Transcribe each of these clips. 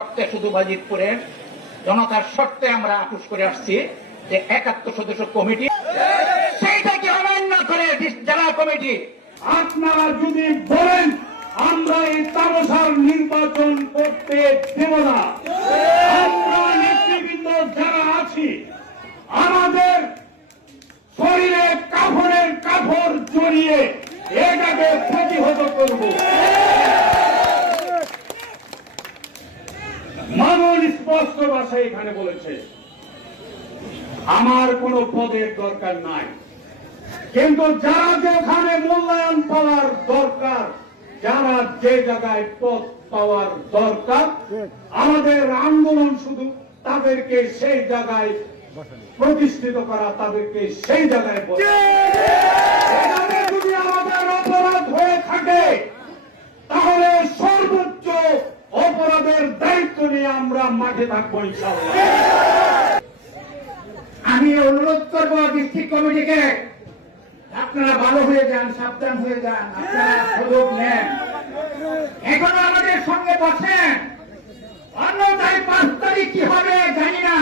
শর্তে শুধু বাজিতপুরের জনতার শর্তে আমরা আপুস করে আসছি যে ৭১ সদস্য কমিটি সেইটাকে অমান্য করে জেলা কমিটি। আপনারা যদি বলেন আমরা এই তামসার নির্বাচন করতে দেব না, আমরা নেতৃবৃন্দ যারা আছি আমাদের শরীরে কাপড়ের কাপড় জড়িয়ে এটাকে প্রতিহত করব। মামুন স্পষ্ট ভাষায় এখানে বলেছে আমার কোনো পদের দরকার নাই, কিন্তু যারা যেখানে মূল্যায়ন পাওয়ার দরকার, যারা যে জায়গায় পদ পাওয়ার দরকার, আমাদের আন্দোলন শুধু তাদেরকে সেই জায়গায় প্রতিষ্ঠিত করা, তাদেরকে সেই জায়গায় যদি আমাদের অপরাধ হয়ে থাকে তাহলে সর্বোচ্চ অপরাধের দায়িত্ব নিয়ে আমরা মাঠে থাকবো ইনশাআল্লাহ। আমি অনুরোধ করবো ডিস্ট্রিক্ট কমিটিকে, আপনারা ভালো হয়ে যান, সাবধান হয়ে যান, আপনারা সুযোগ নেন, এখনো আমাদের সঙ্গে বসেন, অন্যথায় ৫ তারিখ কি হবে জানি না।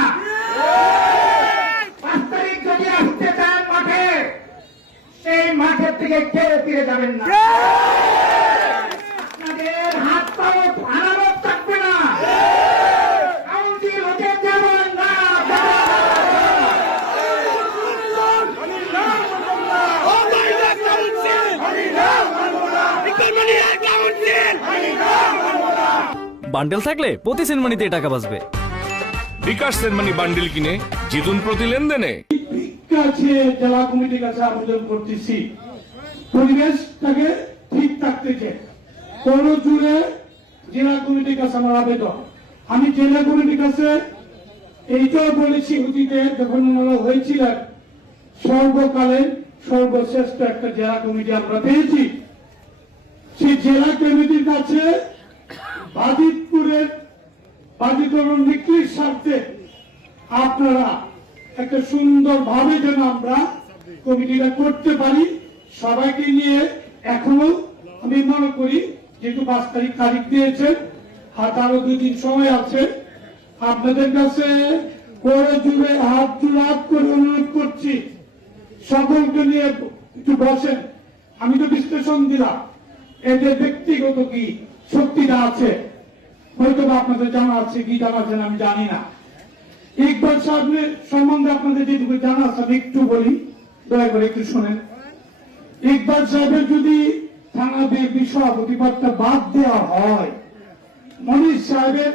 ৫ তারিখ যদি আসতে চান মাঠে, সেই মাঠের থেকে কেউ ফিরে যাবেন না, আপনাদের হাত পাও আনারত থাকবে না, কাউন্সিল হতে যাবেন না। বান্ডেল থাকলে প্রতি সেনমানিতে টাকা বাঁচবে। বিকাশ সেনমানি বান্ডেল কিনে জিতুন প্রতি লেনদেনে। কাছে জেলা কমিটির কাছে আবেদন করতেছি পরিবেশটাকে ঠিক থাকতে চাই। কোন জুড়ে জেলা কমিটির কাছে আমার আবেদন, আমি জেলা কমিটির কাছে এইটাও বলেছি অতীতে যখন ওনারা হয়েছিলেন, সর্বকালের সর্বশ্রেষ্ঠ একটা জেলা কমিটি আমরা পেয়েছি। সেই জেলা কমিটির কাছে বাজিতপুরের বাজিতরণ বিক্রির স্বার্থে আপনারা একটা সুন্দর ভাবে যেন আমরা কমিটিটা করতে পারি সবাইকে নিয়ে। এখনো আমি মনে করি যেহেতু ৫ তারিখ দিয়েছেন, হাত আরো ২ দিন সময় আছে, আপনাদের কাছে করে জুড়ে হাত জুড়াত করে অনুরোধ করছি সকলকে নিয়ে একটু বসেন। আমি তো বিশ্লেষণ দিলাম এদের ব্যক্তিগত কি শক্তিটা আছে, হয়তো আপনাদের জানা আছে কি জানা আছেন আমি জানি না। ইকবাল সাহেবের সম্বন্ধে আপনাদের যেটুকু জানা আছে আমি একটু বলি, দয়া করে একটু শোনেন। ইকবাল সাহেবের যদি থানা বিএনপি সভাপতি পদটা বাদ দেওয়া হয়, মনির সাহেবের